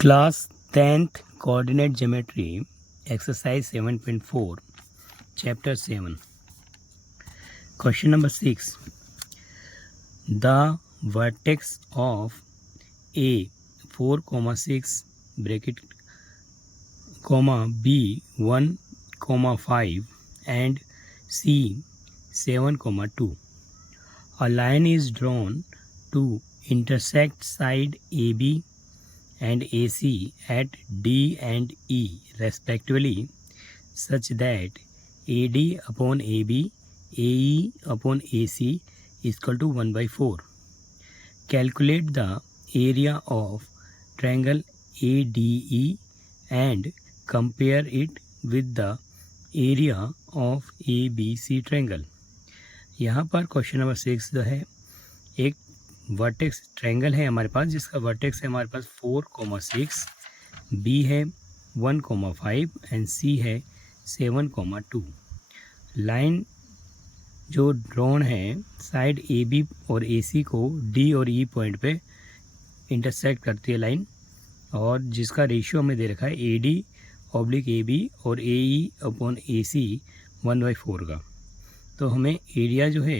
Class 10th Coordinate Geometry Exercise 7.4 Chapter 7 Question number 6. The vertex of A 4,6 bracket comma B 1,5 and C 7,2. A line is drawn to intersect side AB and AC at D and E respectively, such that AD upon AB, AE upon AC is equal to 1/4. Calculate the area of triangle ADE and compare it with the area of ABC triangle. यहाँ पर question number 6 जो है, एक vertex triangle है हमारे पास, जिसका vertex है हमारे पास 4,6, बी है 1,5 एंड सी है 7,2. लाइन जो ड्रॉन है साइड ए बी और ए सी को डी और ई पॉइंट पे इंटरसेक्ट करती है लाइन, और जिसका रेशियो हमें दे रखा है A D oblique A B और ए ई अपॉन ए सी 1/4 का. तो हमें एरिया जो है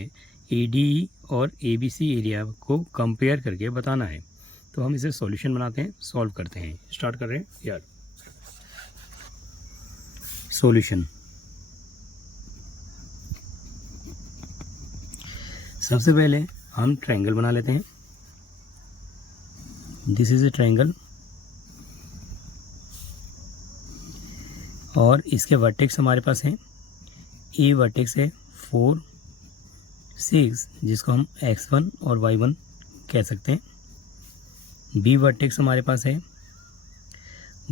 ए डी ई और ए बी सी एरिया को कंपेयर करके बताना है. तो हम इसे सॉल्यूशन बनाते हैं, सॉल्व करते हैं. स्टार्ट कर रहे हैं यार. सॉल्यूशन. सबसे पहले हम ट्रायंगल बना लेते हैं. दिस इज ए ट्रायंगल और इसके वर्टेक्स हमारे पास हैं. ए वर्टेक्स है 4, 6 जिसको हम x1 और y1 कह सकते हैं. बी वर्टेक्स हमारे पास है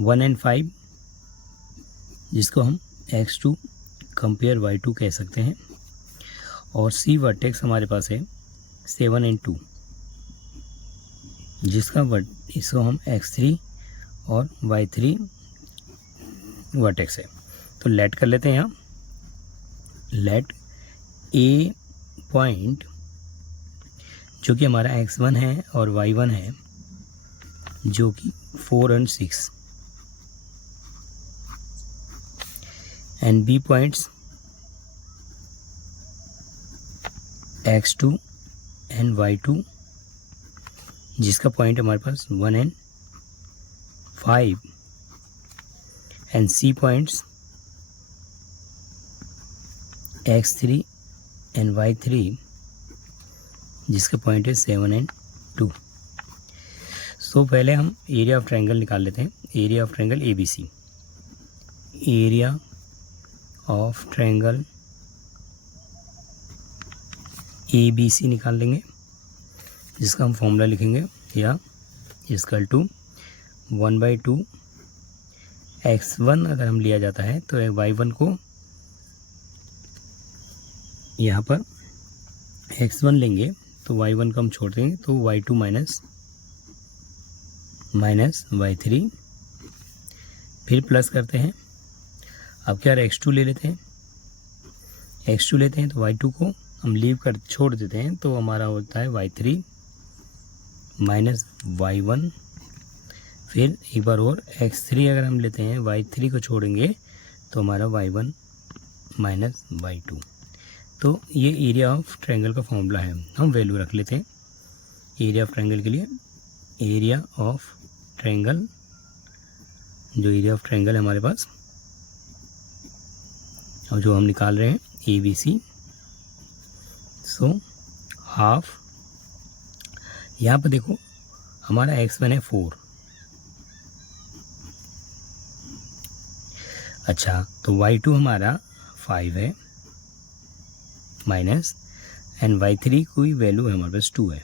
1 and 5 जिसको हम x2 कंपेयर y2 कह सकते हैं. और सी वर्टेक्स हमारे पास है 7 and 2 जिसका इसको हम x3 और y3 वर्टेक्स है. तो लेट कर लेते हैं यहाँ. लेट ए पॉइंट जो कि हमारा x1 है और y1 है जो कि 4 and 6 and B points x2 and y2 जिसका पॉइंट हमारे पास 1 and 5 and C points x3 and y3 जिसका पॉइंट है 7 and 2. सो पहले हम एरिया ऑफ ट्रायंगल निकाल लेते हैं. Area of triangle A B C. Area of triangle A B C निकाल लेंगे, जिसका हम फॉर्मूला लिखेंगे या इक्वल टू 1/2 x1 अगर हम लिया जाता है तो y1 को यहाँ पर x1 लेंगे तो y1 को हम छोड़ देंगे तो y2 माइनस y3, फिर प्लस करते हैं. अब क्या x2 ले लेते हैं. x2 लेते हैं तो y2 को हम लीव कर छोड़ देते हैं तो हमारा होता है y3 माइनस y1. फिर एक बार और x3 अगर हम लेते हैं y3 को छोड़ेंगे तो हमारा y1 माइनस y2. तो ये एरिया ऑफ ट्रायंगल का फॉर्मूला है. हम वैल्यू रख लेते हैं एरिया ऑफ ट्रायंगल के लिए. एरिया ऑफ ट्रायंगल, जो एरिया ऑफ ट्रायंगल है हमारे पास और जो हम निकाल रहे हैं ए बी सी. सो हाफ, यहाँ पर देखो हमारा x1 है 4. अच्छा, तो y2 हमारा 5 है माइनस एंड y3 की वैल्यू है हमारे पास 2 है.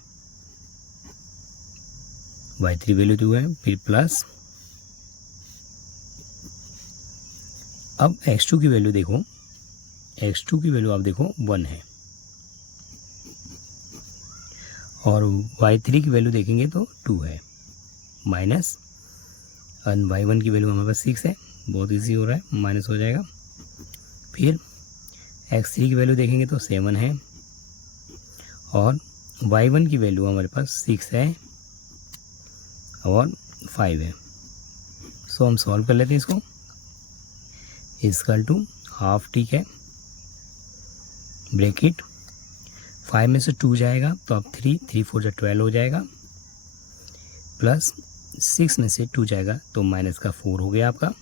y3 वैल्यू 2 है, फिर प्लस. अब x2 की वैल्यू देखो, x2 की वैल्यू आप देखो 1 है और y3 की वैल्यू देखेंगे तो 2 है माइनस, और y1 की वैल्यू हमारे पास 6 है. बहुत इजी हो रहा है, माइनस हो जाएगा. फिर x3 की वैल्यू देखेंगे तो 7 है और y1 की वैल्यू हमारे पास 6 है और 5 है. सो हम सॉल्व कर लेते हैं इसको। इक्वल टू हाफ, ठीक है, ब्रैकेट 5 में से 2 जाएगा तो अब 3 4 जा 12 हो जाएगा, प्लस 6 में से 2 जाएगा तो माइनस का 4 हो गया आपका।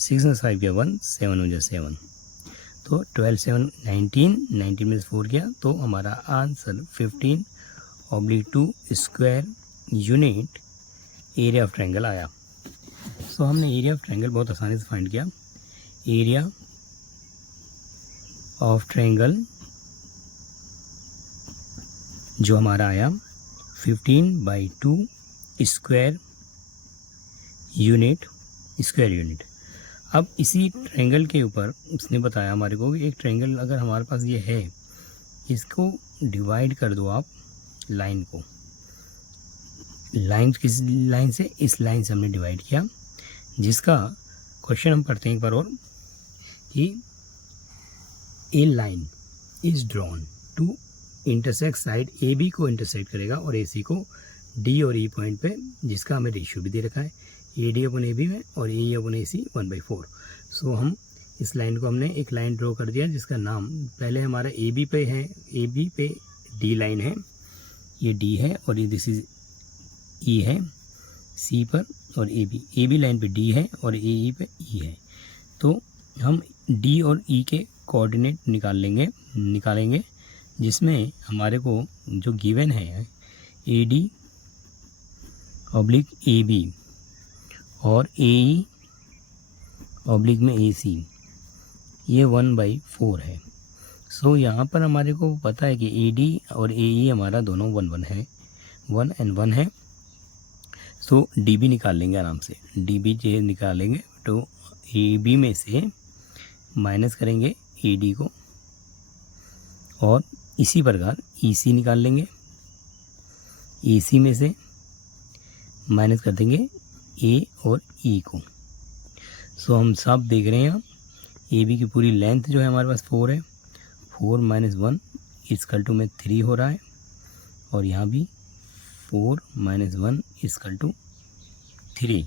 6 में 5 गया 1, 7 हो जाए 7, तो 12 7 19, 19 में से 4 गया तो हमारा answer 15/2 square unit area of triangle आया। सो हमने एरिया ऑफ ट्रायंगल बहुत आसानी से फाइंड किया। एरिया ऑफ ट्रायंगल जो हमारा आया 15/2 स्क्वायर यूनिट। अब इसी ट्रायंगल के ऊपर उसने बताया हमारे को कि एक ट्रायंगल अगर हमारे पास ये है, इसको डिवाइड कर दो आप लाइन को। लाइन किस लाइन से? इस लाइन से हमने डिवाइड किया, जिसका क्वेश्चन हम पढ़ते हैं एक बार और कि a line is drawn to intersect side A B को इंटरसेक्ट करेगा और ए सी को डी और ई पॉइंट पे, जिसका हमें रेशियो भी दे रखा है A D upon A B में और ए अपन ए सी 1/4। सो हम इस लाइन को हमने एक लाइन ड्रॉ कर दिया जिसका नाम पहले हमारा ए बी पे है, ए बी पे डी लाइन है, ये डी है और ये दिस इज ई है सी पर, और ए बी लाइन पे डी है और ए ई पे ई है। तो हम डी और ई के कोऑर्डिनेट निकालेंगे जिसमें हमारे को जो गिवन है A D oblique A B और ए ई ऑब्लिक में ए सी, ये 1/4 है। सो यहाँ पर हमारे को पता है कि ए डी और ए ई हमारा दोनों 1 है, 1 and 1 है। सो डी बी निकाल लेंगे आराम से। डी बी जो निकालेंगे तो ए बी में से माइनस करेंगे ए डी को, और इसी प्रकार ई सी निकाल लेंगे। ए सी में से माइनस कर देंगे ए और ई को। सो हम सब देख रहे हैं यहाँ ए बी की पूरी लेंथ जो है हमारे पास 4 है, 4 - 1 इक्वल टू में 3 हो रहा है, और यहाँ भी 4 - 1 equal to 3।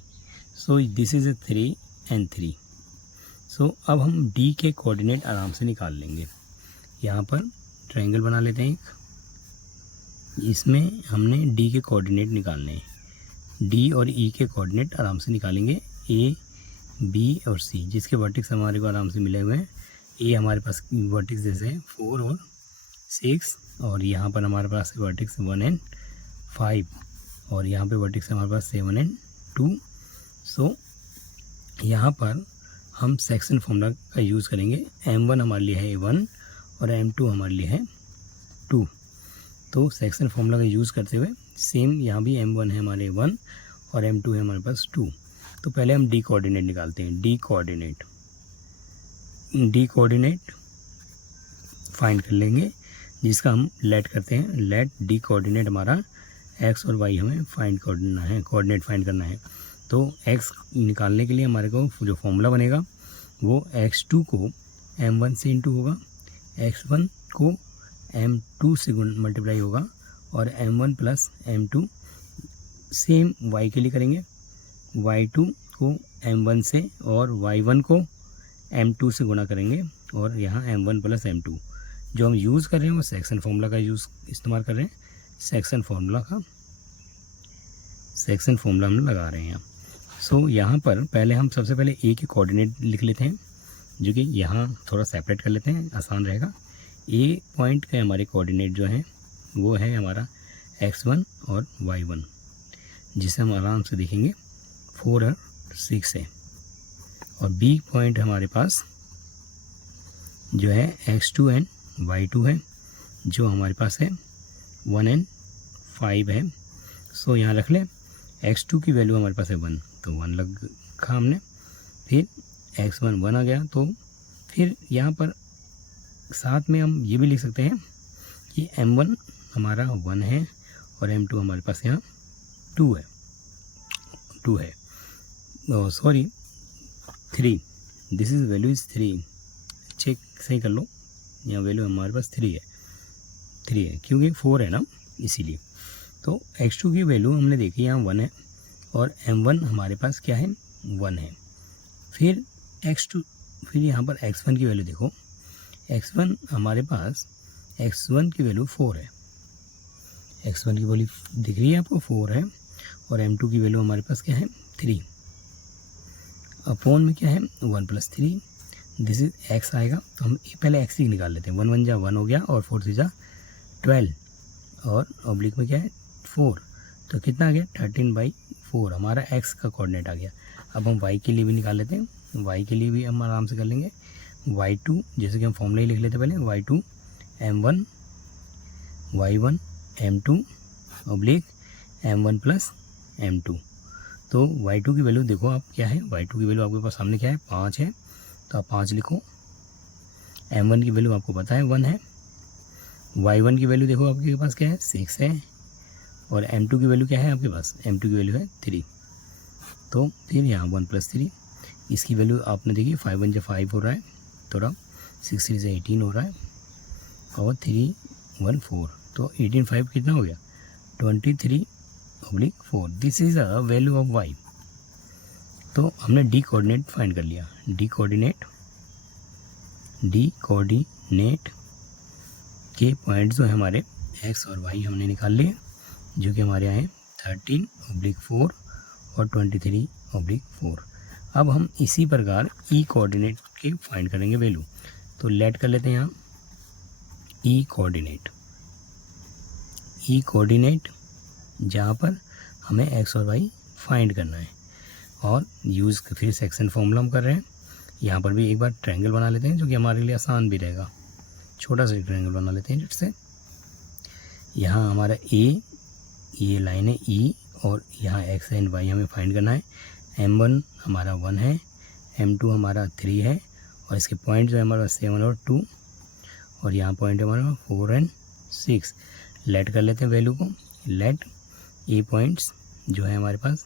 So this is 3 and 3। So अब हम डी के कोऑर्डिनेट आराम से निकाल लेंगे। यहाँ पर ट्रायंगल बना लेते हैं एक, इसमें हमने डी के कोऑर्डिनेट निकालने हैं। डी और ई के कोऑर्डिनेट आराम से निकालेंगे, ए बी और सी, जिसके वर्टेक्स हमारे को आराम से मिले हुए हैं। ए हमारे पास वर्टेक्स जैसे है 4 और 6, और यहाँ पर हमारे पास वर्टेक्स 1 and 5, और यहाँ पे वर्टेक्स हमारे पास 7 and 2। सो यहाँ पर हम सेक्शन फॉर्मूला का यूज़ करेंगे। m1 हमारे लिए है 1 और m2 हमारे लिए है 2। तो सेक्शन फॉर्मूला का यूज़ करते हुए सेम यहाँ भी m1 है हमारे 1 और m2 है हमारे पास 2। तो पहले हम डी कोऑर्डिनेट निकालते हैं। डी कोऑर्डिनेट फाइंड कर लेंगे, जिसका हम लेट करते हैं। लेट डी कोऑर्डिनेट हमारा एक्स और वाई हमें कोऑर्डिनेट फाइंड करना है। तो एक्स निकालने के लिए हमारे को जो फॉर्मूला बनेगा वो x2 को m1 से इंटू होगा, x1 को m2 से मल्टीप्लाई होगा, और m1 + m2 सेम y के लिए करेंगे, y2 को m1 से और y1 को m2 से गुणा करेंगे, और यहाँ m1 + m2 जो हम यूज़ कर रहे हैं वो सेक्शन फार्मूला का इस्तेमाल कर रहे हैं। सेक्शन फार्मूला हम लगा रहे हैं। सो यहाँ पर पहले हम सबसे पहले ए के कोऑर्डिनेट लिख लेते हैं, जो कि यहाँ थोड़ा सेपरेट कर लेते हैं, आसान रहेगा। ए पॉइंट के हमारे कोऑर्डिनेट जो हैं वो है हमारा x1 और y1, जिसे हम आराम से देखेंगे 4 और 6 है। और बी पॉइंट हमारे पास जो है x2 and y2 है, जो हमारे पास है 1 and 5 है। सो यहाँ रख लें x2 की वैल्यू हमारे पास है 1, तो 1 रखा हमने। फिर x1 1 आ गया, तो फिर यहाँ पर साथ में हम ये भी लिख सकते हैं कि m1 हमारा 1 है और m2 हमारे पास यहाँ 2 है। Sorry 3, this is value is 3, check सही कर लो, यहाँ वैल्यू हमारे पास 3 है क्योंकि 4 है ना, इसीलिए। तो x2 की वैल्यू हमने देखी यहाँ 1 है, और m1 हमारे पास क्या है 1 है। फिर x2, फिर यहाँ पर x1 की वैल्यू देखो, x1 हमारे पास x1 की वैल्यू 4 है, x1 की वैल्यू दिख रही है आपको 4 है, और m2 की वैल्यू हमारे पास क्या है 3, अपॉन में क्या है 1 + 3, दिस इज x आएगा। तो हम पहले x ही निकाल लेते हैं, 1 1 जा 1 हो गया और 4 3 जा 12, और ऑब्लिक में क्या है 4, तो कितना आ गया 13/4 हमारा x का कोऑर्डिनेट आ गया। अब हम y के लिए भी निकाल लेते हैं, y के लिए भी हम आराम से कर लेंगे। y2 जैसे कि हम फॉर्मूला ही लिख लेते पहले, y2 m1 y1 m2 oblique m1 + m2। तो y2 की वैल्यू देखो आप क्या है, y2 की वैल्यू आपके पास सामने क्या है 5 है, तो आप 5 लिखो। m1 की वैल्यू आपको पता है 1 है, y1 की वैल्यू देखो आपके पास क्या है 6 है, और m2 की वैल्यू क्या है आपके पास, m2 की वैल्यू है 3। तो फिर यहाँ 1 + 3, इसकी वैल्यू आपने देखी 5 1 जा 5 हो रहा है, थोड़ा 6 3 से 18 हो रहा है, और 3 1 4, तो 18 5 कितना हो गया 23/4। This is a value of y। तो हमने डी कोऑर्डिनेट फाइंड कर लिया, डी कोऑर्डिनेट के पॉइंट जो है हमारे x और y हमने निकाल लिए, जो कि हमारे यहाँ है 13/4 और 23/4। अब हम इसी प्रकार ई कोऑर्डिनेट के फाइंड करेंगे वैल्यू। तो लेट कर लेते हैं यहाँ ई कोऑर्डिनेट जहाँ पर हमें x और y फाइंड करना है, और यूज़ फिर सेक्शन फॉर्मूला हम कर रहे हैं। यहाँ पर भी एक बार ट्रायंगल बना लेते हैं, जो कि हमारे लिए आसान भी रहेगा। छोटा सा ट्रायंगल बना लेते हैं जिससे यहाँ हमारा ये लाइन है E, और यहाँ x एंड y हमें फाइंड करना है। m1 हमारा 1 है, m2 हमारा 3 है, और इसके पॉइंट जो है हमारा 7 और 2, और यहाँ पॉइंट है हमारा 4 और 6। लेट कर लेते हैं वैल्यू को। लेट ए पॉइंट्स जो है हमारे पास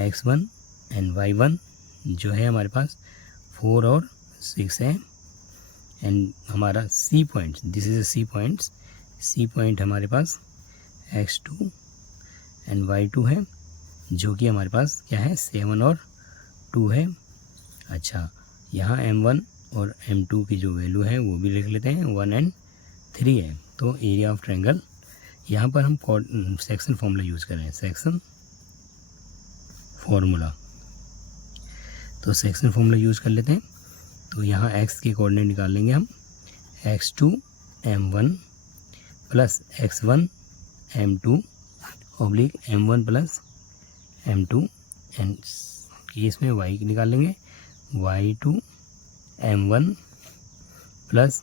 x1 एंड y1 जो है हमारे पास 4 और 6 है, एंड हमारा C points, this is C points, C point हमारे पास x2 एंड y2 है, जो कि हमारे पास क्या है 7 और 2 है। अच्छा, यहाँ m1 और m2 की जो वैल्यू है वो भी लिख लेते हैं, 1 और 3 है। तो एरिया ऑफ ट्रायंगल, यहाँ पर हम सेक्शन फॉर्मूला यूज़ कर रहे हैं, सेक्शन फॉर्मूला। तो सेक्शन फॉर्मूला यूज़ कर लेते हैं। तो यहाँ x के कोऑर्डिनेट निकाल लेंगे हम, x2 m1 + x1 m2 oblique m1 + m2, and इसमें y निकाल लेंगे, y2 m1 +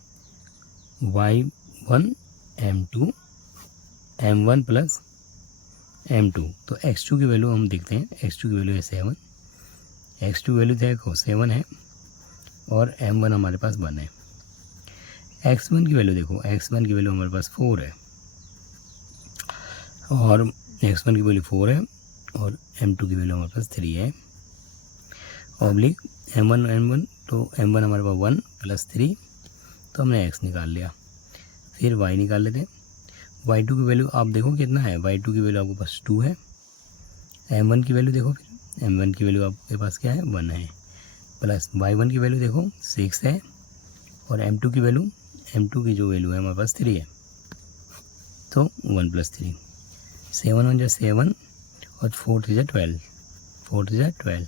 y1 m2 m1 + m2। तो x2 की वैल्यू हम देखते हैं, x2 की वैल्यू है 7, x2 वैल्यू देखो 7 है, और m1 हमारे पास 1 है। x1 की वैल्यू देखो, x1 की वैल्यू हमारे पास 4 है, और x1 की वैल्यू 4 है, और m2 की वैल्यू हमारे पास 3 है, ऑब्लिक m1, तो m1 हमारे पास 1 + 3, तो हमने x निकाल लिया। फिर y निकाल लेते हैं। y2 की वैल्यू आप देखो कितना है, y2 की वैल्यू आपके पास 2 है, m1 की वैल्यू देखो, फिर m1 की वैल्यू आपके पास क्या है 1 है, प्लस y1 की वैल्यू देखो 6 है, और m2 की वैल्यू, m2 की जो वैल्यू है हमारे पास 3 है, तो 1 + 3, 7 1 जा 7, और 4 3 जा 12, 4 3 जा 12,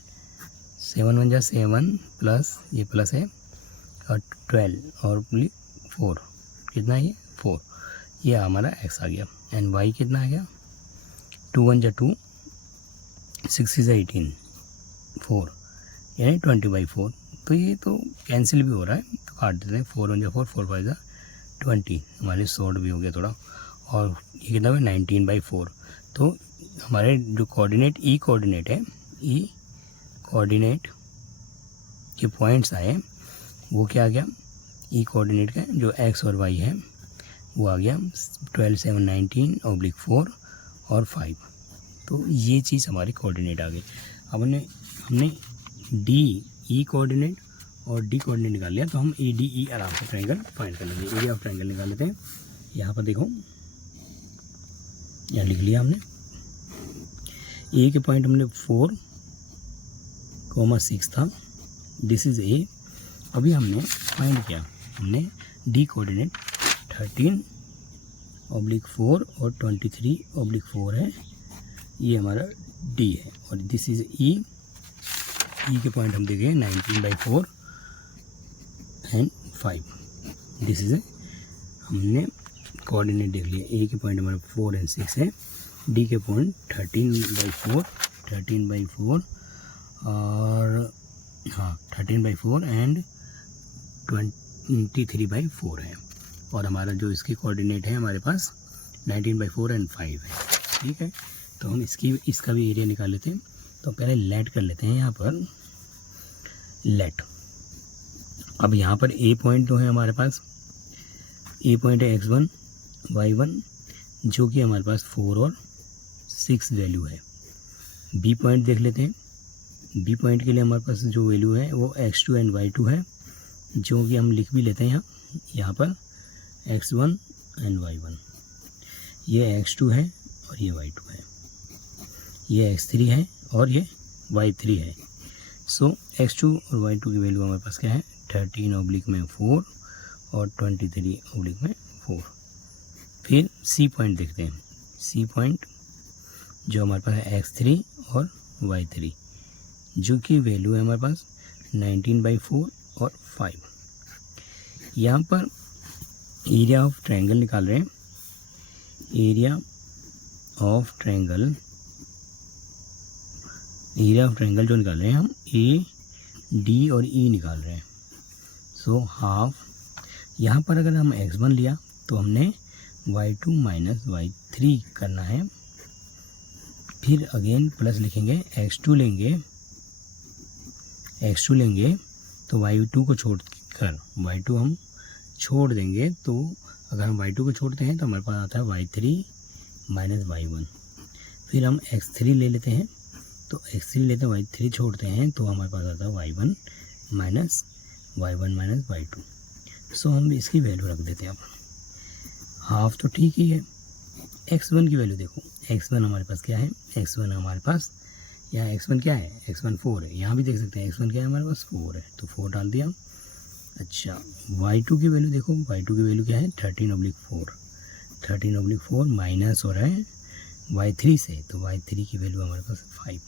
7 1 जा 7 प्लस ये प्लस है, और 12 और 4 कितना है ये 4, ये हमारा x आ गया। एंड y कितना आ गया 2 1 जा 2, 6 6 जा 18, 4 यानी 20/4। तो ये तो कैंसिल भी हो रहा है, तो काट देते हैं, 4 1 जा 4, 4 5 जा 20, हमारे शॉर्ट भी हो गया थोड़ा, और ये कितना है 19/4। तो हमारे जो कोऑर्डिनेट ई कोऑर्डिनेट है, ई कोऑर्डिनेट के पॉइंट्स आए वो क्या आ गया, ई कोऑर्डिनेट का जो x और y है वो आ गया 12 7 19 ऑब्लिक 4 और 5। तो ये चीज़ हमारी कोऑर्डिनेट आ गई। अब हमने डी ई कोऑर्डिनेट और डी कोऑर्डिनेट निकाल लिया, तो हम ए डी ई आराम से ट्रायंगल फाइंड कर लेंगे। एरिया ऑफ ट्रायंगल निकाल लेते हैं। यहाँ पर देखो, यहाँ लिख लिया हमने, ए के पॉइंट हमने 4 6 था, दिस इज़ ए। अभी हमने फाइंड किया, हमने डी कोऑर्डिनेट 13/4 और 23/4 है, ये हमारा डी है। और दिस इज़ ई, ई के पॉइंट हम देखें 19/4 एंड 5, दिस इज़ ए। हमने कोऑर्डिनेट देख लिया, ए के पॉइंट हमारे 4 एंड 6 है, डी के पॉइंट 13/4 और हाँ 13/4 एंड 23/4 है। और हमारा जो इसकी कोऑर्डिनेट है हमारे पास 19/4 एंड 5 है। ठीक है, तो हम इसका भी एरिया निकाल लेते हैं। तो पहले लेट कर लेते हैं यहाँ पर, लेट। अब यहाँ पर ए पॉइंट तो है हमारे पास, ए पॉइंट है x1 y1 जो कि हमारे पास 4 और 6 वैल्यू है। बी पॉइंट देख लेते हैं, बी पॉइंट के लिए हमारे पास जो वैल्यू है वो x2 एंड y2 है, जो कि हम लिख भी लेते हैं यहाँ पर x1 एंड y1। ये x2 है और ये y2 है, ये x3 है और ये y3 है। सो x2 और y2 की वैल्यू हमारे पास क्या है 13/4 और 23/4। फिर सी पॉइंट देखते हैं, सी पॉइंट जो हमारे पास है x3 और y3, जो कि वैल्यू है हमारे पास 19/4 और 5। यहाँ पर एरिया ऑफ ट्रायंगल निकाल रहे हैं, एरिया ऑफ ट्रायंगल जो निकाल रहे हैं हम ए, डी और ई निकाल रहे हैं। सो हाफ, यहाँ पर अगर हम x1 लिया तो हमने y2 माइनस y3 करना है, फिर अगेन प्लस लिखेंगे, x2 लेंगे तो y2 को छोड़कर y2 हम छोड़ देंगे। तो अगर हम y2 को छोड़ते हैं तो हमारे पास आता है y3 माइनस y1। फिर हम x3 ले लेते हैं, तो x3 लेते हैं, y3 छोड़ते हैं तो हमारे पास आता है y1 माइनस y2। सो हम इसकी वैल्यू रख देते हैं। अब हाफ तो ठीक ही है। x1 की वैल्यू देखो, x1 हमारे पास क्या है, x1 हमारे पास यहाँ x1 क्या है, x1 4 है, यहाँ भी देख सकते हैं x1 क्या है हमारे पास 4 है, तो 4 डाल दिया। अच्छा y2 की वैल्यू देखो, y2 की वैल्यू क्या है 13/4 माइनस हो रहा है y3 से, तो y3 की वैल्यू हमारे पास 5।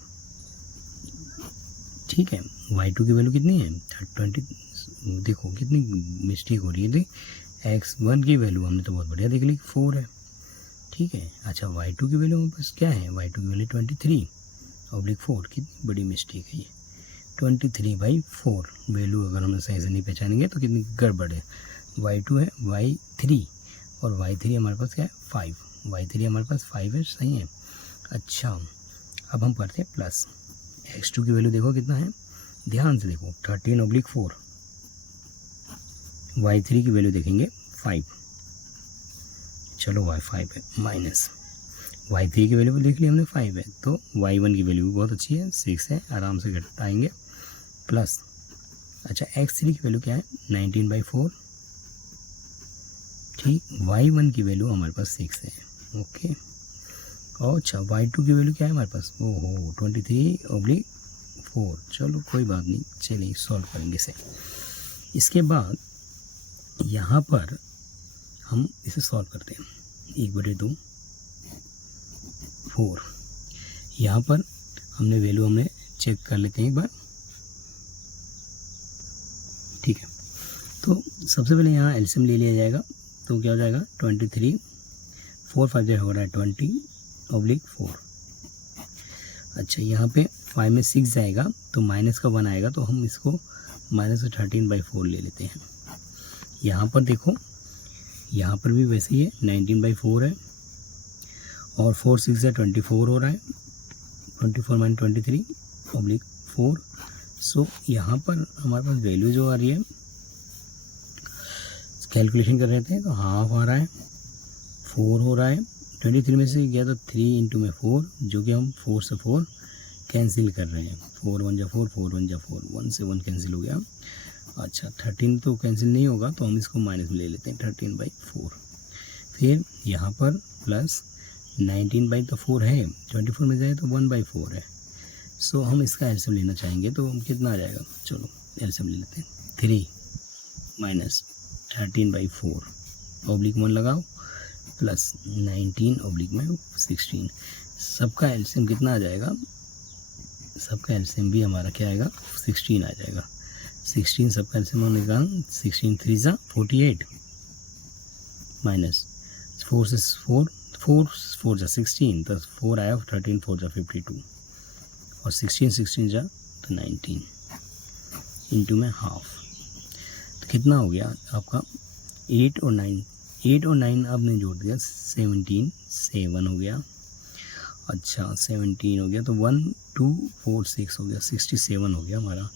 ठीक है, y2 की वैल्यू कितनी है 20, देखो कितनी मिस्टेक हो रही है। देख x1 की वैल्यू हमने तो बहुत बढ़िया देख ली 4 है। ठीक है, अच्छा y2 की वैल्यू हमारे पास क्या है, y2 की वैल्यू 23/4, कितनी बड़ी मिस्टेक है ये, 23/4 वैल्यू अगर हम सही से नहीं पहचानेंगे तो कितनी गड़बड़ है। y2 है y3 और y3 हमारे पास क्या है 5, y3 हमारे पास 5 है, सही है। अच्छा अब हम करते हैं प्लस, x2 की वैल्यू देखो कितना है, ध्यान से देखो 13/4, y3 की वैल्यू देखेंगे 5, चलो y5 है, माइनस y3 की वैल्यू देख ली हमने 5 है, तो y1 की वैल्यू भी बहुत अच्छी है 6 है, आराम से घटाएंगे प्लस। अच्छा x3 की वैल्यू क्या है 19/4, ठीक, y1 की वैल्यू हमारे पास 6 है, ओके। और अच्छा y2 की वैल्यू क्या है हमारे पास, ओहो 23/4, चलो कोई बात नहीं, चलिए सॉल्व करेंगे इसे। इसके बाद यहाँ पर हम इसे सॉल्व करते हैं, 1/2 4, यहाँ पर हमने वैल्यू हमने चेक कर लेते हैं एक बार। ठीक है, तो सबसे पहले यहाँ एलसीएम ले लिया जाएगा, तो क्या हो जाएगा 23, 4 5 हो रहा है 20/4। अच्छा यहाँ पे 5 में 6 जाएगा तो माइनस का 1 आएगा, तो हम इसको -13/4 ले लेते हैं। यहाँ पर देखो, यहाँ पर भी वैसे ही है 19/4 है और 4 6 है 24 हो रहा है, 24 - 23/4। सो यहाँ पर हमारे पास वैल्यू जो आ रही है, कैलकुलेशन कर रहे थे तो हाफ आ रहा है, 4 हो रहा है, 23 में से गया तो 3 × 4, जो कि हम 4 से 4 कैंसिल कर रहे हैं, 4 1 जा 4, 4 1 जा 4, 1 से 1 कैंसिल हो गया। अच्छा 13 तो कैंसिल नहीं होगा, तो हम इसको माइनस में ले लेते हैं 13/4। फिर यहाँ पर प्लस 19/4 है, 24 में जाए तो 1/4 है, सो हम इसका एलसीएम लेना चाहेंगे तो कितना आ जाएगा, चलो एलसीएम ले लेते हैं। 3 माइनस 13/4 ऑब्लिक 1 लगाओ प्लस 19 ऑब्लिक में 16, सबका एलसीएम कितना आ जाएगा, सबका एलसीएम भी हमारा क्या आएगा 16 आ जाएगा। 16 सबका एलसीएम हमने निकाल 16 3 ज़ा 48 माइनस 4 से 4 4 ज़ा 16 तो 4 आया 13 4 ज़ा 52 और 16 ज़ा तो 19 इंटू में हाफ, तो कितना हो गया आपका 8 और 9 आपने जोड़ दिया 17 7 हो गया। अच्छा 17 हो गया तो 1 2 4 6 हो गया 67 हो गया हमारा,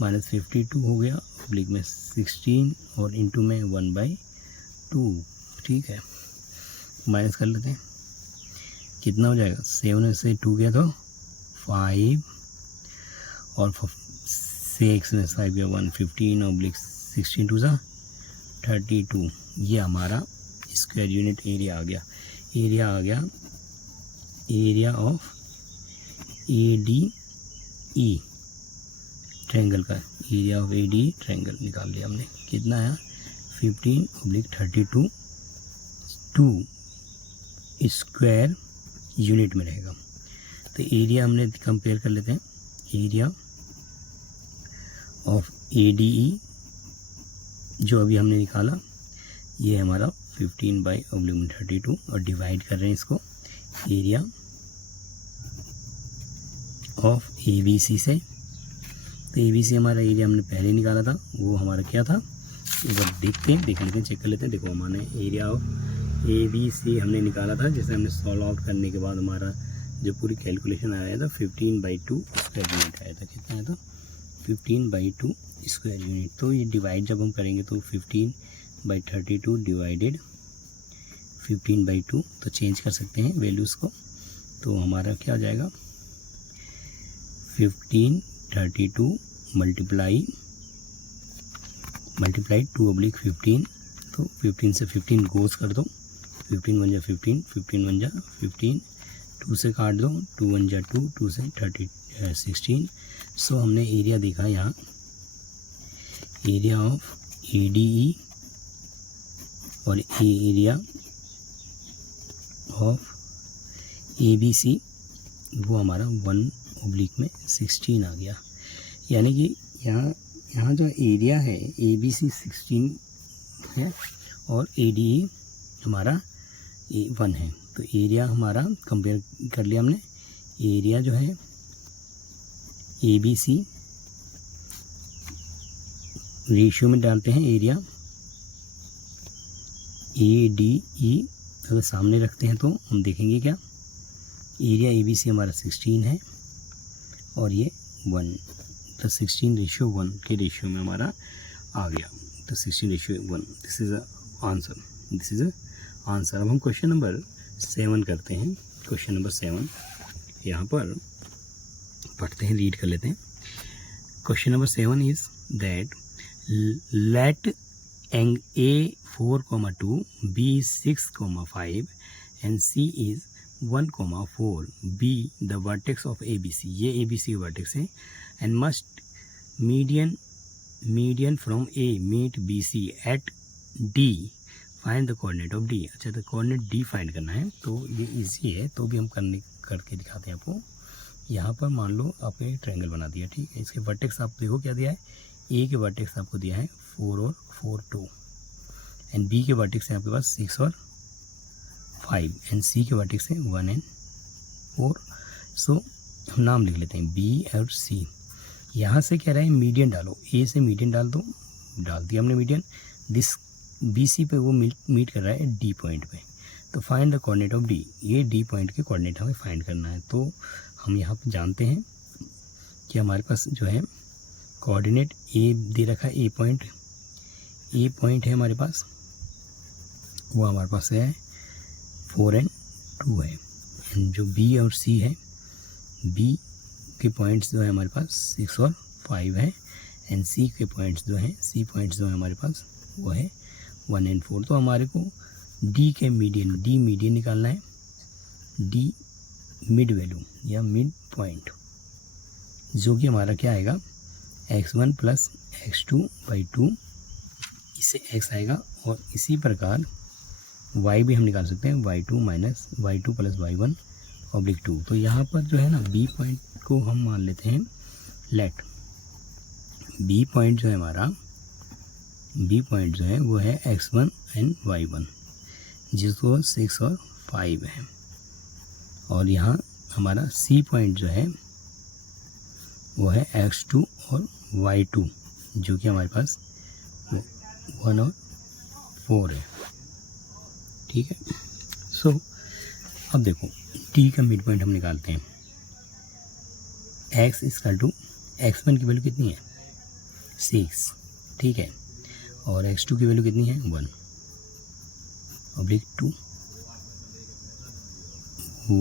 माइनस 52 हो गया ऑब्लिक में 16 और इंटू में 1/2, ठीक है माइनस कर लेते हैं कितना हो जाएगा, 7 से 2 गया तो 5 और 6 में 5 गया 1 15 ऑब्लिक 16 2 ज़ा 32, ये हमारा स्क्वायर यूनिट एरिया आ गया। एरिया ऑफ ADE ट्रायंगल का, एरिया ऑफ ADE ट्रायंगल निकाल लिया हमने, कितना आया 15/32 2 स्क्वायर यूनिट में रहेगा। तो एरिया हमने कंपेयर कर लेते हैं, एरिया ऑफ ADE जो अभी हमने निकाला ये हमारा 15/32 और डिवाइड कर रहे हैं इसको एरिया ऑफ ABC से। तो ABC हमारा एरिया हमने पहले निकाला था, वो हमारा क्या था एक बार देख लेते हैं चेक कर लेते हैं। देखो हमारे एरिया ऑफ ABC हमने निकाला था, जैसे हमने सॉल्व आउट करने के बाद हमारा जो पूरी कैलकुलेशन आया था 15/2 स्क्वायर यूनिट आया था। कितना आया था 15/2 स्क्वायर यूनिट। तो ये डिवाइड जब हम करेंगे तो 15/32 डिवाइडेड 15/2, तो चेंज कर सकते हैं वैल्यूज़ को, तो हमारा क्या आ जाएगा 15/32 मल्टीप्लाई 2/15, तो 15 से 15 गोज़ कर दो, 15 1 जा 15, 15 1 जा 15, 2 से काट दो, 2 1 जा 2, 2 से 16। सो हमने एरिया देखा यहाँ, एरिया ऑफ ADE और एरिया ऑफ ABC वो हमारा 1/16 आ गया। यानी कि यहाँ जो एरिया है ABC 16 है और ADE हमारा 1 है। तो एरिया हमारा कंपेयर कर लिया हमने, एरिया जो है ABC रेशियो में डालते हैं, एरिया ADE अगर सामने रखते हैं तो हम देखेंगे क्या, एरिया ABC हमारा 16 है और ये 1, तो 16:1 के रेशियो में हमारा आ गया। तो 16:1, दिस इज़ आंसर। अब हम क्वेश्चन नंबर 7 करते हैं। क्वेश्चन नंबर 7 यहाँ पर पढ़ते हैं, रीड कर लेते हैं। Question number 7 is that let A 4,2, B 6,5 and C is 1,4 be the vertex of ABC। ये ABC वर्टेक्स है and must median from A meet BC at D, find the coordinate of D। अच्छा तो coordinate D find करना है, तो ये easy है, तो भी हम करके दिखाते हैं आपको। यहाँ पर मान लो आपने ट्रायंगल बना दिया, ठीक है, इसके वर्टेक्स आप देखो क्या दिया है, A के वर्टेक्स आपको दिया है 4 और 4 2 एंड B के वर्टेक्स है आपके पास 6 और 5 एंड C के वर्टेक्स है 1 और 4। सो हम नाम लिख लेते हैं B और C। यहाँ से कह रहा है मीडियन डालो, A से मीडियन डाल दो, डाल दिया हमने मीडियन। दिस BC पे वो मीट कर रहा है D पॉइंट पे, तो find the coordinate of D, ये D पॉइंट के कोऑर्डिनेट हमें फाइंड करना है। तो हम यहाँ पर जानते हैं कि हमारे पास जो है कोऑर्डिनेट A दे रखा है, A पॉइंट है हमारे पास, वो हमारे पास है 4 और 2 है। एंड जो B और C है, B के पॉइंट्स जो है हमारे पास 6 और 5 है एंड C के पॉइंट्स जो हैं, C पॉइंट्स जो है हमारे पास वो है 1 और 4। तो हमारे को D के मीडियन, D मीडियन निकालना है, D मिड वैल्यू या मिड पॉइंट, जो कि हमारा क्या आएगा x1 प्लस x2/2, इससे x आएगा। और इसी प्रकार y भी हम निकाल सकते हैं, y2 minus y2 plus y1/2। तो यहाँ पर जो है ना b पॉइंट को हम मान लेते हैं लेट। b पॉइंट जो है हमारा, b पॉइंट जो है वो है x1 एंड y1, जिसको 6 और 5 है। और यहाँ हमारा c पॉइंट जो है वो है x2 और y2, जो कि हमारे पास 1 और 4 है। ठीक है। सो अब देखो t का मिड पॉइंट हम निकालते हैं। x इक्वल टू x1 की वैल्यू कितनी है 6, ठीक है, और x2 की वैल्यू कितनी है 1/2।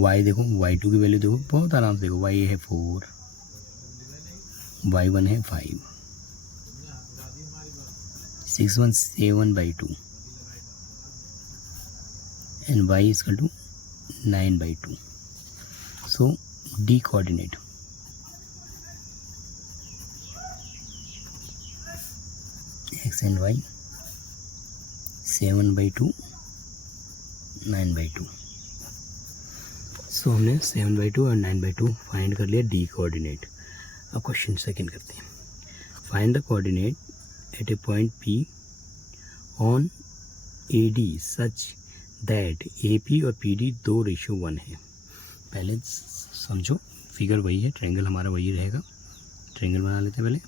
y देखो, y2 की वैल्यू देखो बहुत आराम से देखो, y है 4, y1 है 5, 6 1 7/2 and y is equal to 9/2. So D coordinate x and y 7/2 9/2। सो हमने 7/2 और 9/2 फाइंड कर लिया D कोऑर्डिनेट। अब क्वेश्चन सेकंड करते हैं। Find the coordinate at a point P on AD such that AP और PD 2:1 है। पहले समझो, फिगर वही है, ट्रायंगल हमारा वही रहेगा। ट्रायंगल बना लेते हैं पहले।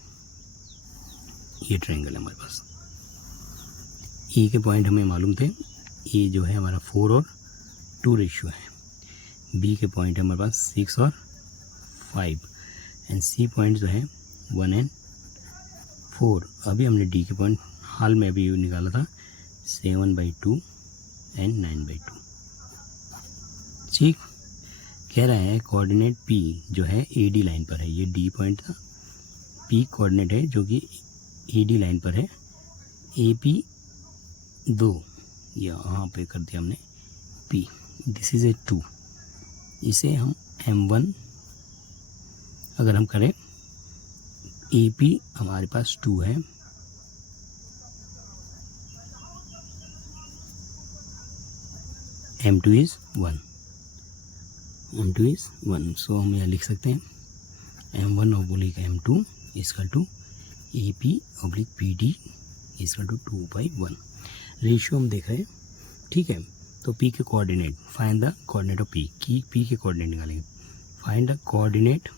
ये ट्रायंगल है हमारे पास, E के पॉइंट हमें मालूम थे, E जो है हमारा 4 और 2 रेशियो है। B के पॉइंट है हमारे पास 6 और 5 एंड C पॉइंट जो है 1 एंड 4। अभी हमने D के पॉइंट हाल में अभी निकाला था 7/2 एंड 9/2। ठीक, कह रहा है कोऑर्डिनेट P जो है AD लाइन पर है। ये D पॉइंट था, P कोऑर्डिनेट है जो कि AD लाइन पर है। AP 2 यहाँ पे कर दिया हमने P, दिस इज़ ए 2। इसे हम M1 अगर हम करें, AP हमारे पास 2 है, M2 इज़ 1, M2 इज़ 1। सो हम यहाँ लिख सकते हैं M1/M2 equal to AP/PD equal to 2/1। Ratio हम देख रहे हैं, ठीक है। तो P के coordinate, find the coordinate of P की P के कोऑर्डिनेट निकालेंगे। Find the coordinate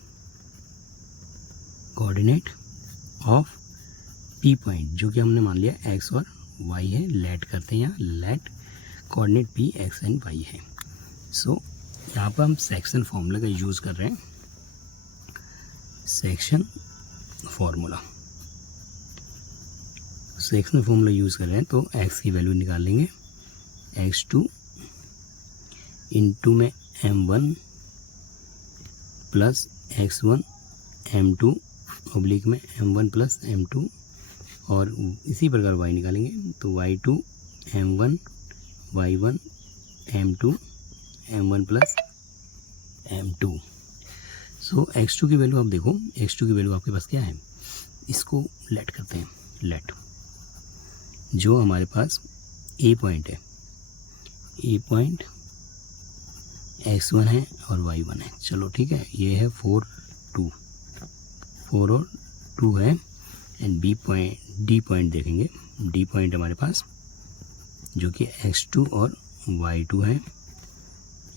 of P point, जो कि हमने मान लिया x और y है। लेट करते हैं यहाँ, let coordinate P x and y है। सो यहाँ पर हम सेक्शन फार्मूला का यूज़ कर रहे हैं। सेक्शन फार्मूला यूज़ कर रहे हैं, तो x की वैल्यू निकाल लेंगे। x2 इंटू में M1 plus x1 M2 oblique में M1 प्लस M2, और इसी प्रकार y निकालेंगे तो y2 M1 y1 M2 M1 plus M2। सो x2 की वैल्यू आप देखो, x2 की वैल्यू आपके पास क्या है, इसको लेट करते हैं। लेट जो हमारे पास A पॉइंट है, A पॉइंट x1 है और y1 है। चलो ठीक है, ये है 4 और 2 है। And B point, D point देखेंगे, D पॉइंट हमारे पास जो कि x2 और y2 है,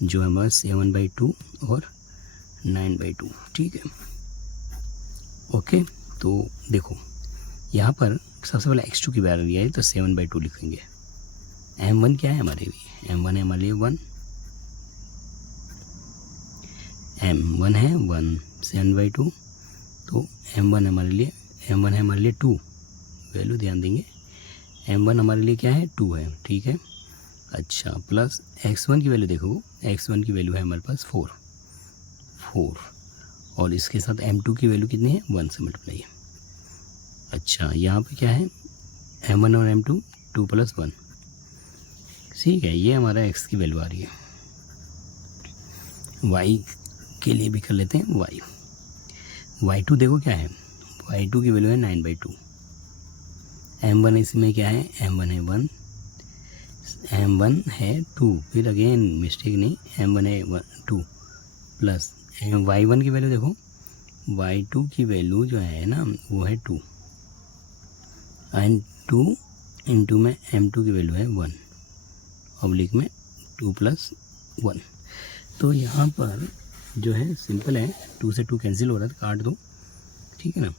जो हमारा 7/2 और 9/2। ठीक है, ओके। तो देखो यहाँ पर सबसे पहले x2 की वैल्यू आई तो 7/2 लिखेंगे। M1 क्या है हमारे लिए, M1 है हमारे लिए 1, M1 है 1 7/2, तो M1 हमारे लिए, M1 है हमारे लिए 2, वैल्यू ध्यान देंगे। M1 हमारे लिए क्या है 2 है, ठीक है। अच्छा, प्लस x1 की वैल्यू देखो, x1 की वैल्यू है हमारे पास 4, और इसके साथ M2 की वैल्यू कितनी है 1 से मल्टीप्लाई है। अच्छा, यहाँ पे क्या है M1 और M2 2 + 1, ठीक है। ये हमारा x की वैल्यू आ रही है। y के लिए भी कर लेते हैं, y2 देखो क्या है, y2 की वैल्यू है 9/2। m1 इसमें क्या है, m1 है 1, m1 है 2, फिर अगेन मिस्टेक नहीं, m1 है 2 प्लस y1 की वैल्यू देखो, y2 की वैल्यू जो है ना वो है 2 एंड 2 इंटू में m2 की वैल्यू है 1 ऑब्लिक में 2 + 1। तो यहाँ पर जो है सिंपल है, 2 से 2 कैंसिल हो रहा है तो काट दो, ठीक है ना,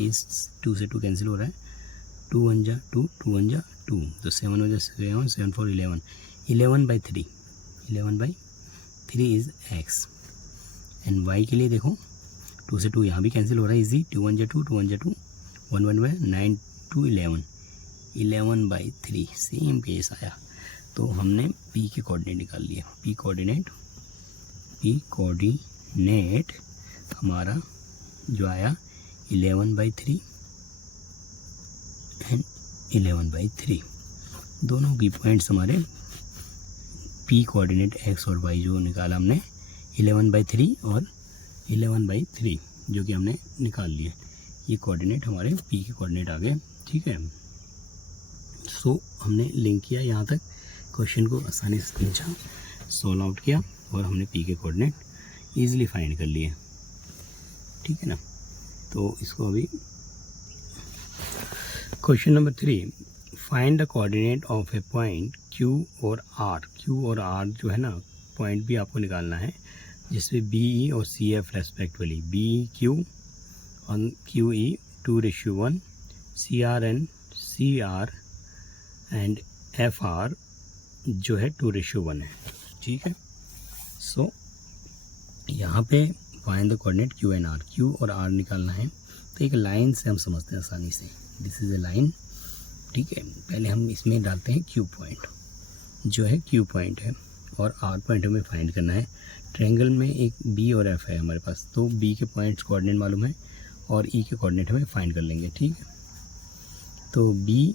इस 2 से 2 कैंसिल हो रहा है, 2 1 जा 2, 2 1 जा 2, तो 7 हो जाए 7, 7 4 11, 11/3, 11/3 इज़ x। एंड y के लिए देखो 2 से 2 यहाँ भी कैंसिल हो रहा है, इजी, 2 1 जा 2, 2 1 जा 2, 1 1 बाय 9 2 11, 11/3 सेम केस आया। तो हमने p के कोऑर्डिनेट निकाल लिए। p कोऑर्डिनेट हमारा जो आया 11/3 एंड 11/3, दोनों की पॉइंट्स हमारे p कोऑर्डिनेट x और y जो निकाला हमने 11/3 और 11/3 जो कि हमने निकाल लिए, ये कोऑर्डिनेट हमारे p के कोऑर्डिनेट आ गए, ठीक है। सो हमने लिंक किया यहाँ तक, क्वेश्चन को आसानी से समझा, सॉल्व आउट किया और हमने p के कोऑर्डिनेट ईजिली फाइंड कर लिए, ठीक है ना। तो इसको अभी question number 3, find the coordinate of A point q और r। q और r जो है ना पॉइंट भी आपको निकालना है, जिसमें BE और CF रेस्पेक्टिवली, BQ और QE 2:1, CR and CR and FR जो है 2:1 है, ठीक है। सो यहाँ पे find the coordinate Q and R, Q और R निकालना है। तो एक लाइन से हम समझते हैं आसानी से, दिस इज़ ए लाइन, ठीक है। पहले हम इसमें डालते हैं Q पॉइंट, जो है Q पॉइंट है, और R पॉइंट हमें फाइंड करना है। ट्रायंगल में एक B और F है हमारे पास, तो B के पॉइंट्स कोऑर्डिनेट मालूम है और E के कोऑर्डिनेट हमें फाइंड कर लेंगे, ठीक है। तो B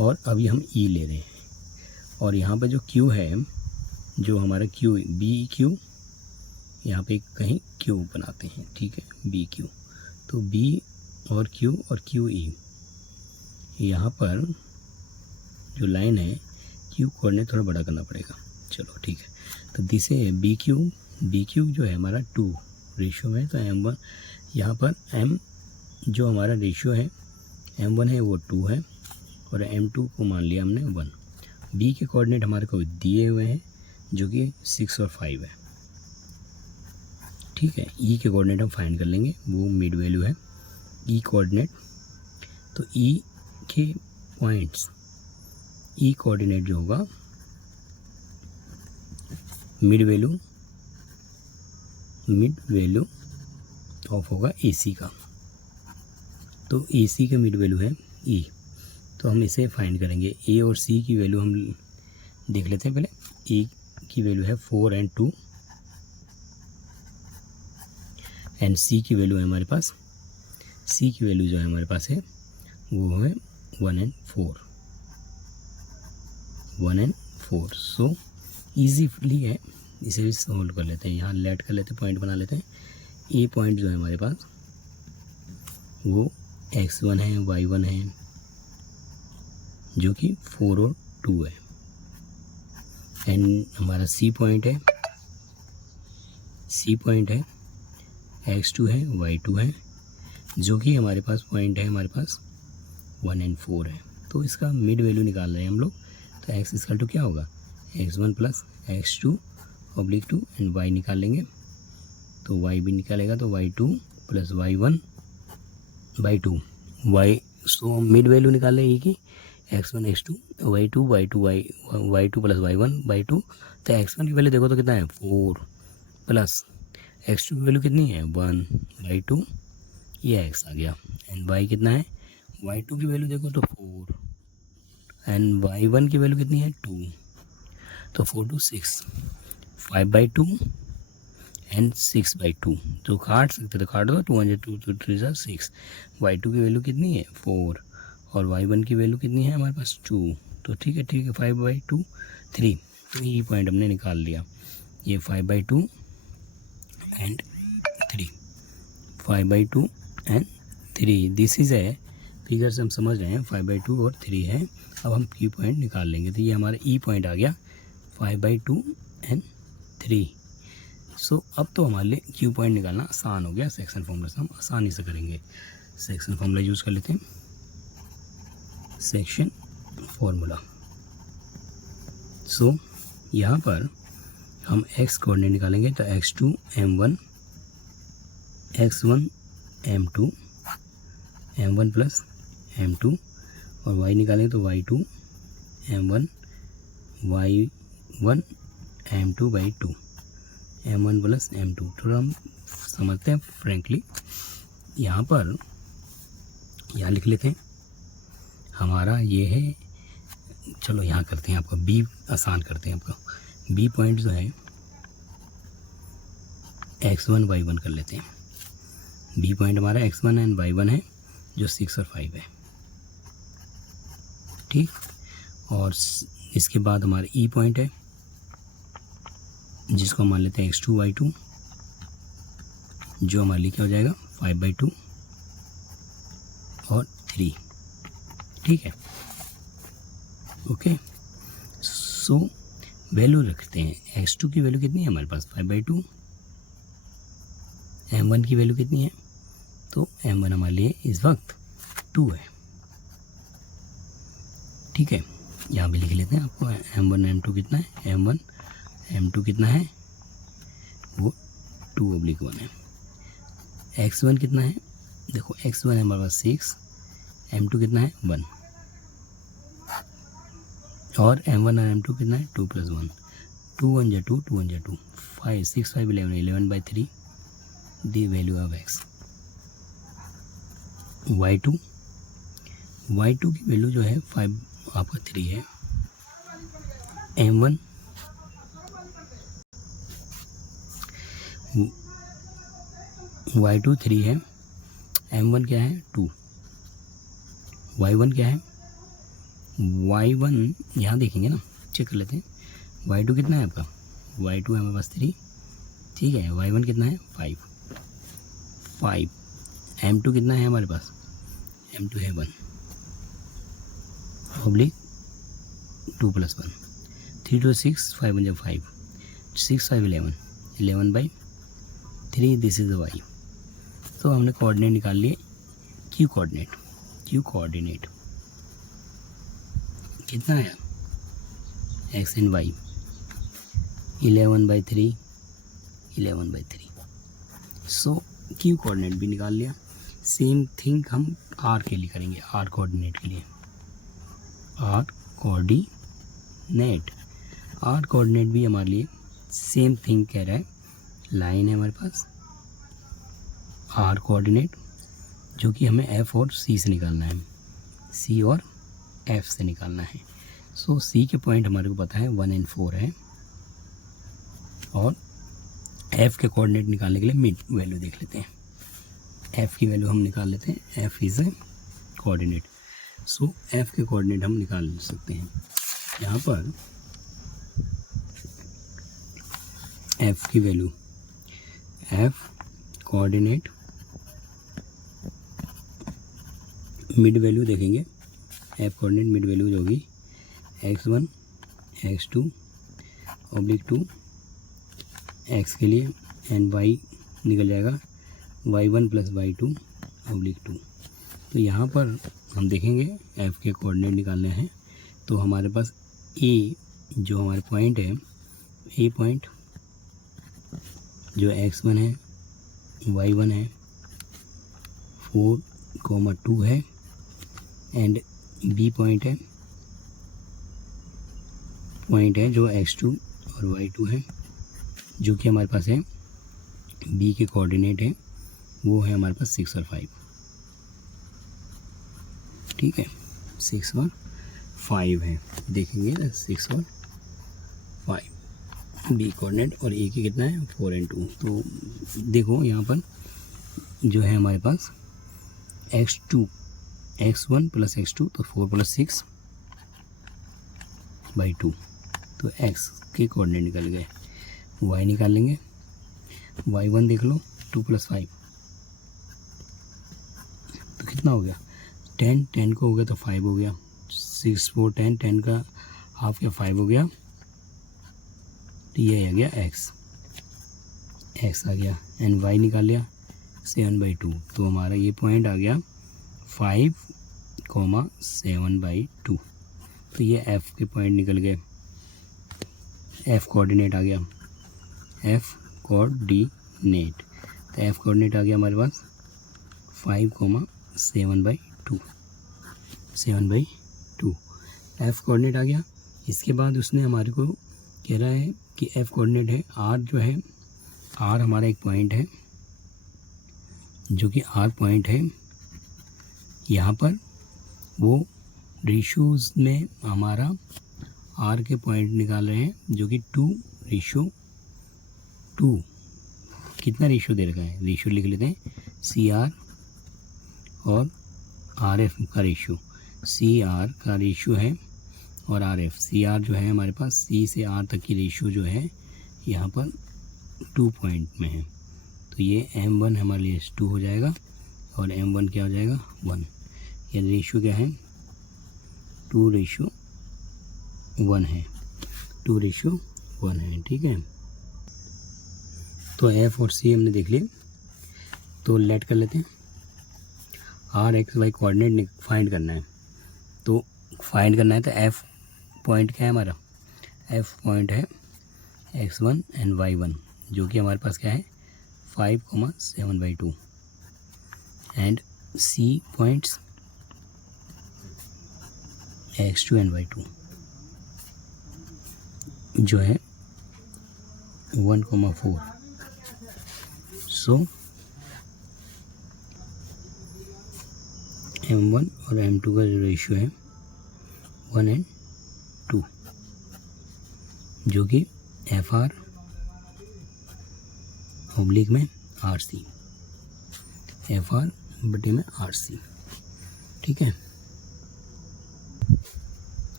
और अभी हम E ले रहे हैं, और यहाँ पर जो Q है, जो हमारा Q BQ, यहाँ पे कहीं Q बनाते हैं, ठीक है, BQ। तो B और Q और QE, यहाँ पर जो लाइन है Q कोऑर्डिनेट थोड़ा बड़ा करना पड़ेगा, चलो ठीक है। तो दिस है BQ जो है हमारा 2 रेशियो में, तो M1 यहाँ पर M जो हमारा रेशियो है M1 है वो 2 है, और M2 को मान लिया हमने 1। B के कोऑर्डिनेट हमारे को दिए हुए हैं जो कि 6 और 5 है, ठीक है। E के कोऑर्डिनेट हम फाइंड कर लेंगे, वो मिड वैल्यू है E कोऑर्डिनेट। तो E के पॉइंट्स, E कोऑर्डिनेट जो होगा मिड वैल्यू ऑफ होगा AC का, तो AC का मिड वैल्यू है E, तो हम इसे फाइंड करेंगे। A और C की वैल्यू हम देख लेते हैं पहले। E की वैल्यू है 4 एंड 2, एंड C की वैल्यू है हमारे पास, C की वैल्यू जो है हमारे पास है वो है 1 एंड 4। सो ईजीली है, इसे भी सोल्व कर लेते हैं। यहाँ लेट कर लेते हैं, पॉइंट बना लेते हैं। ए पॉइंट जो है हमारे पास वो x1 है, y1 है, जो कि 4 और 2 है, एंड हमारा C पॉइंट है, x2 है, y2 है, जो कि हमारे पास पॉइंट है हमारे पास 1 एंड 4 है। तो इसका मिड वैल्यू निकाल रहे हैं हम लोग। तो x इक्वल टू क्या होगा, x1 plus x2 oblique 2, and y निकाल लेंगे, तो y भी निकालेगा, तो y2 plus y1/2 y। So mid value निकाल लें कि x1 x2 y2 plus y1/2। तो x1 की वैल्यू देखो तो कितना है 4, प्लस x2 की वैल्यू कितनी है 1/2, ये x आ गया, एंड y कितना है, y2 की वैल्यू देखो तो 4, एंड y1 की वैल्यू कितनी है 2, तो 4 2 6, 5/2 एंड 6/2। तो काट सकते तो काट दो, 2 3 6। y2 की वैल्यू कितनी है 4, और y1 की वैल्यू कितनी है हमारे पास 2, तो ठीक है 5/2 3। तो ये पॉइंट हमने निकाल लिया, ये 5/2 and 3। 5/2 and 3। This is a figure से हम समझ रहे हैं 5/2 और 3 है। अब हम Q पॉइंट निकाल लेंगे, तो ये हमारा E पॉइंट आ गया 5/2 एंड 3। सो अब तो हमारे लिए Q पॉइंट निकालना आसान हो गया। सेक्शन फॉर्मूला से हम आसानी से करेंगे। सेक्शन फॉर्मूला यूज़ कर लेते हैं। सेक्शन फॉर्मूला, सो यहाँ पर हम x कोऑर्डिनेट निकालेंगे तो x2 m1 x1 m2 m1 plus m2 और y निकालेंगे तो y2 m1 y1 m2/2 m1 plus m2। थोड़ा हम समझते हैं फ्रेंकली, यहाँ पर यहाँ लिख लेते हैं हमारा ये है। चलो यहाँ करते हैं, आपका B आसान करते हैं। आपका B पॉइंट जो है x1 y1 कर लेते हैं। B पॉइंट हमारा x1 एंड y1 है जो 6 और 5 है, ठीक। और इसके बाद हमारा E पॉइंट है जिसको मान लेते हैं x2 y2 जो हमारे लिए क्या हो जाएगा 5/2 और 3, ठीक है। ओके, सो वैल्यू रखते हैं। x2 की वैल्यू कितनी है हमारे पास 5/2। m1 की वैल्यू कितनी है, तो m1 हमारे लिए इस वक्त 2 है, ठीक है। यहाँ भी लिख लेते हैं आपको m1 m2 कितना है, m1 m2 कितना है वो 2/1 है। x1 कितना है, देखो x1 है हमारे पास 6, m2 कितना है 1 और m1 और m2 कितना है 2 + 1, 2 1 जा 2, 2 1 जा 2, 5 6 5 11 11/3 the value of x। y2 की वैल्यू जो है 5 आपका 3 है। m1 y2 3 है, m1 क्या है 2, y1 क्या है y1 यहाँ देखेंगे ना, चेक कर लेते हैं। y2 कितना है आपका, y2 है हमारे पास 3, ठीक है। y1 कितना है 5। m2 कितना है हमारे पास, m2 है 1 ऑब्लिक 2 + 1, 3 2 6 5 1 5, 6 5 11 11/3 दिस इज y। तो हमने कोऑर्डिनेट निकाल लिए। Q कोऑर्डिनेट कितना है x and y 11/3 11/3। So Q coordinate भी निकाल लिया। सेम थिंग हम R के लिए करेंगे, R कोऑर्डिनेट के लिए। R कोऑर्डिनेट भी हमारे लिए सेम थिंग कह रहा है। लाइन है हमारे पास R कोऑर्डिनेट जो कि हमें F और C से निकालना है, C और F से निकालना है। सो C के पॉइंट हमारे को पता है 1 एंड 4 है और F के कोऑर्डिनेट निकालने के लिए मिड वैल्यू देख लेते हैं। F की वैल्यू हम निकाल लेते हैं, F is a coordinate. So F के कोऑर्डिनेट हम निकाल सकते हैं। यहाँ पर F की value, F coordinate mid value देखेंगे। F कोऑर्डिनेट मिड वैल्यू जो होगी x1 x2 (2 x के लिए एंड y निकल जाएगा y1 + y2 (2। तो यहाँ पर हम देखेंगे F के कोऑर्डिनेट निकालने हैं तो हमारे पास A जो हमारे पॉइंट है, A पॉइंट जो x1 है y1 है 4, 2 है एंड B पॉइंट है जो x2 और y2 है जो कि हमारे पास है B के कोऑर्डिनेट है, वो है हमारे पास 6 और 5, ठीक है। 6 और 5 है, देखेंगे 6 और 5 B कोऑर्डिनेट और A की कितना है 4 और 2। तो देखो यहाँ पर जो है हमारे पास x1 + x2 तो 4 + 6/2 तो x के कोऑर्डिनेट निकल गए। y निकाल लेंगे, y1 देख लो 2 + 5 कितना हो गया 10, 10 को हो गया तो 5 हो गया, 6 4 10, 10 का हाफ क्या 5 हो गया, तो ये आ गया x आ गया, एंड y निकाल लिया 7/2, तो हमारा ये पॉइंट आ गया 5,7/2, तो ये f के पॉइंट निकल गए, f कोऑर्डिनेट आ गया, f कोऑर्डिनेट, तो f कोऑर्डिनेट आ गया हमारे पास 5,7/2, 7/2 f कोऑर्डिनेट आ गया। इसके बाद उसने हमारे को कह रहा है कि f कोऑर्डिनेट है r, जो है r हमारा एक पॉइंट है, जो कि r पॉइंट है यहाँ पर, वो रेशोज़ में हमारा r के पॉइंट निकाल रहे हैं, जो कि 2:2, कितना रेशो दे रखा है, रेशो लिख लेते हैं, CR और RF का रेशो, CR का रेशो है और RF, CR जो है हमारे पास C से R तक की रेशो जो है यहाँ पर 2 पॉइंट में है, तो ये M1 हमारे लिए 2 हो जाएगा और M1 क्या हो जाएगा 1, ये रेशो क्या है 2:1 है, 2:1 है, ठीक है। तो F और C हमने देख लिए, तो लेट कर लेते हैं, RXY कोऑर्डिनेट फाइंड करना है, तो फाइंड करना है तो F पॉइंट क्या है हमारा, F पॉइंट है x1 एंड y1, जो कि हमारे पास क्या है 5,7/2, and C points x2 and y2, जो है 1,4, सो M1 और M2 का जो रेशियो है 1:2, जो कि FR ऑब्लिक में RC, FR बटे में RC, ठीक है।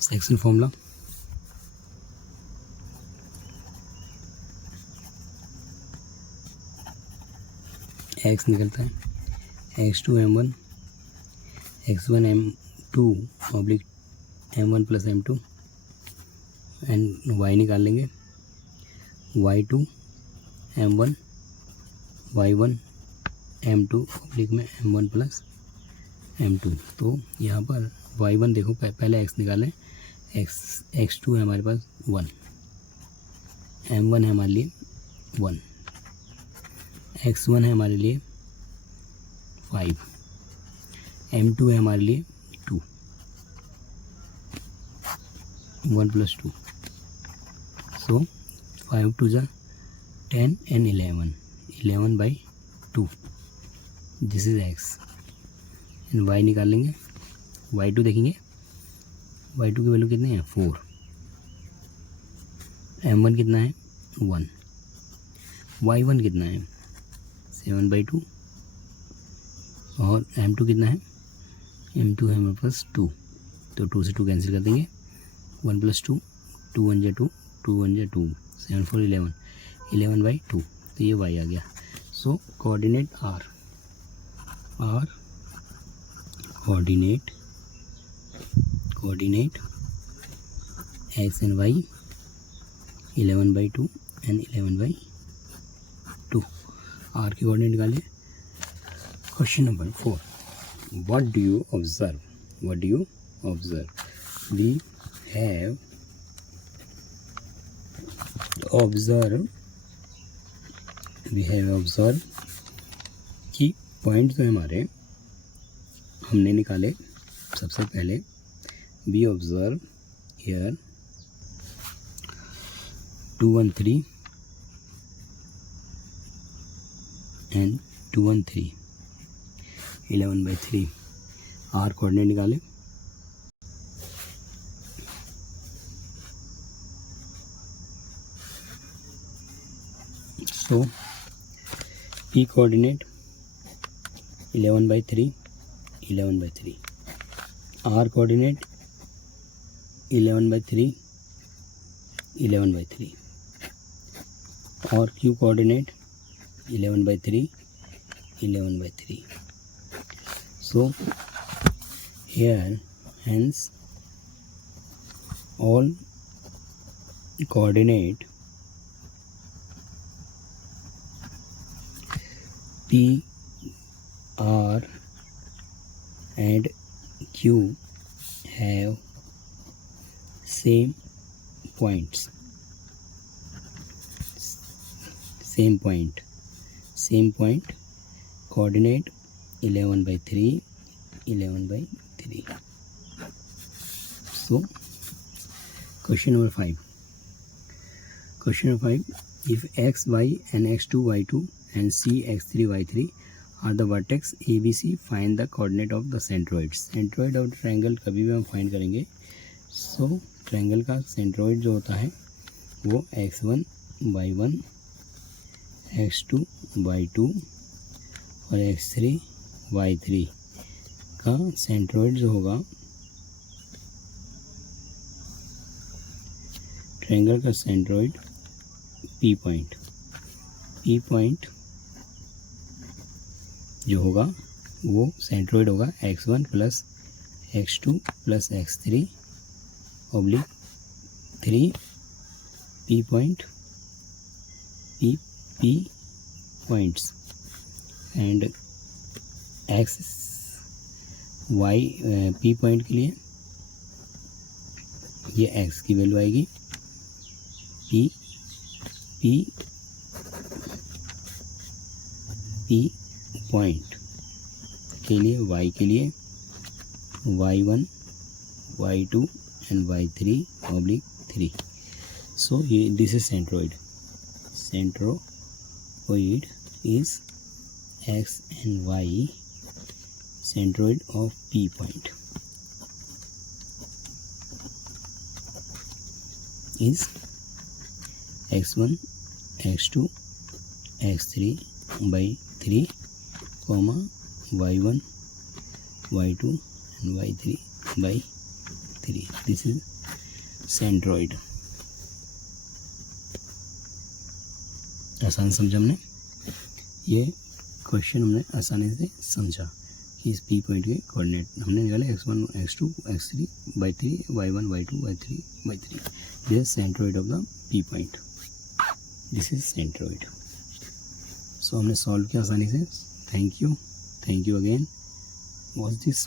सेक्शन फॉर्मूला, x निकलता है x2 M1, x1 M2 oblique M1 plus M2, and y निकाल लेंगे y2 M1, y1 M2 oblique में M1 प्लस M2, तो यहाँ पर y1 देखो पहले x निकालें, x2 है हमारे पास 1, M1 है हमारे लिए 1, x1 है हमारे लिए 5, M2 है हमारे लिए 2, 1 + 2, सो 5 2 जा 10 and 11/2, this is x, and y निकाल लेंगे, y2 देखेंगे, y2 की वैल्यू कितनी है 4, M1 कितना है 1, y1 कितना है 7/2, और M2 कितना है, M2 है हमारे पास 2, तो 2 से 2 कैंसिल कर देंगे, 1 + 2, 2 1 जा 2, 2 1 जा 2, 7 4 11, 11/2, तो ये y आ गया। So coordinate R coordinate x and y 11/2 and 11/2, R के कोऑर्डिनेट निकालिए। Question number 4, what do you observe? We have observed कि पॉइंट जो हमारे हमने निकाले, सबसे पहले we observe here 2 1 3 and 2 1 3, 11/3, R coordinate निकाले, सो P कोऑर्डिनेट 11/3, 11/3, R कोऑर्डिनेट 11/3, 11/3, और Q coordinate 11/3, 11/3, So here hence all coordinate P, R and Q have same points. Same point coordinate 11/3, 11/3. So question number 5. If x, y and x2, y2 and c, x3, y3 are the vertex ABC, find the coordinate of the centroid. Centroid of triangle कभी भी हम find करेंगे. सो triangle का centroid जो होता है वो x1, y1, x2, y2 और x3, y3 का सेंट्रोइड जो होगा ट्रायंगल का सेंट्रोइड P पॉइंट जो होगा वो सेंट्रोइड होगा x1 plus x2 plus x3 oblique 3 P points and x y P point के लिए ये x की वैल्यू आएगी P पॉइंट के लिए y के लिए y1, y2 and y3 oblique 3. सो ये this is centroid. Centroid is x and y centroid of P point is x1, x2, x3 by 3, y1, y2 and y3 by 3. This is centroid. आसान समझा हमने. ये question हमने आसानी से समझा कि इस P पॉइंट के कोऑर्डिनेट हमने निकाले x1, x2, x3 by 3, y1, y2, y3 by 3. This is centroid of the P point. This is centroid. So हमने सॉल्व किया आसानी से. Thank you again. Watch this.